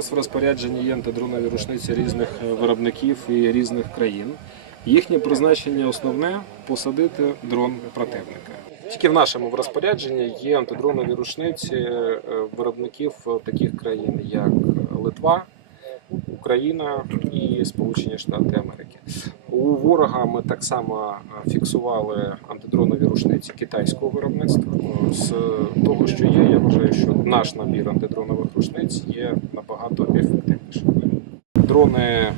нас в розпорядженні є антидронові рушниці різних е, виробників і різних країн. Їхнє призначення основне посадити дрон противника. Тільки в нашому розпорядженні є антидронові рушниці е, виробників е, таких країн, як Литва, Україна і Сполучені Штати Америки. У ворога ми так само фіксували антидронові рушниці китайського виробництва. З того, що є, я вважаю, що наш набір антидронових рушниць є набагато ефективнішим. Дрони е,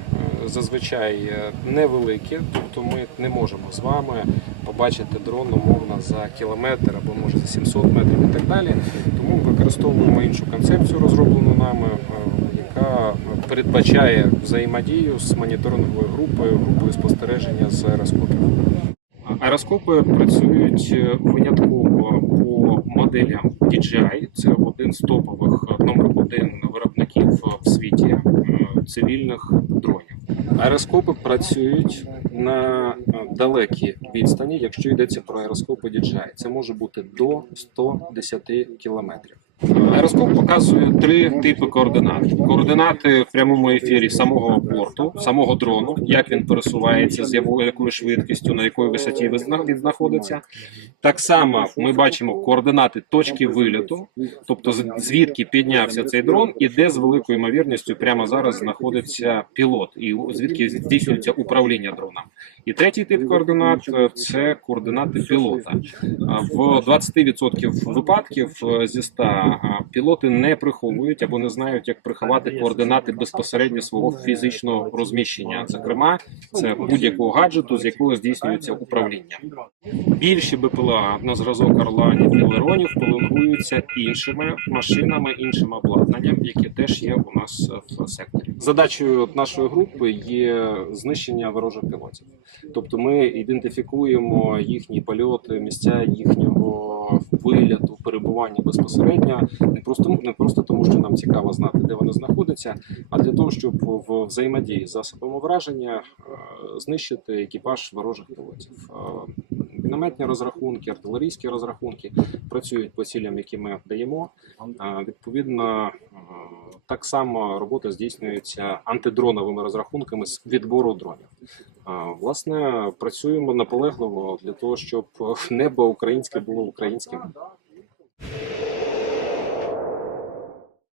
зазвичай е, невеликі, тобто ми не можемо з вами побачити дрон умовно за кілометр або може за 700 метрів і так далі. Тому використовуємо іншу концепцію, розроблену нами, е, яка передбачає взаємодію з моніторинговою групою, групою спостереження з аероскопів. Аероскопи працюють е, винятково по моделям DJI. Це один з топових е, номер один виробників е, в світі цивільних дронів. Аероскопи працюють на далекій відстані, якщо йдеться про аероскопи DJI. Це може бути до 110 кілометрів. Аероскоп показує три типи координат: координати в прямому ефірі самого борту, самого дрону, як він пересувається, з якою швидкістю, на якій висоті він знаходиться. Так само ми бачимо координати точки вильоту, тобто звідки піднявся цей дрон, і де з великою ймовірністю прямо зараз знаходиться пілот, і звідки здійснюється управління дроном. І третій тип координат е, це координати пілота. В 20% випадків е, зі 100 а, пілоти не приховують або не знають, як приховати координати безпосередньо свого фізичного розміщення. Зокрема, це будь-якого гаджету, з якого здійснюється управління. Більші БПЛА на зразок Орланів і Леронів пеленгуються іншими машинами, іншим обладнанням, яке теж є у нас в секторі. Задачею нашої групи є знищення ворожих пілотів. Тобто ми ідентифікуємо їхні польоти, місця їхнього виліту, перебування безпосередньо не просто не просто тому, що нам цікаво знати, де вони знаходяться, а для того, щоб в взаємодії з засобами враження е, знищити екіпаж ворожих пілотів. Е, Мінометні розрахунки, артилерійські розрахунки працюють по цілям, які ми даємо. Е, Відповідно, так само робота здійснюється антидроновими розрахунками з відбору дронів. Власне, працюємо наполегливо для того, щоб небо українське було українським.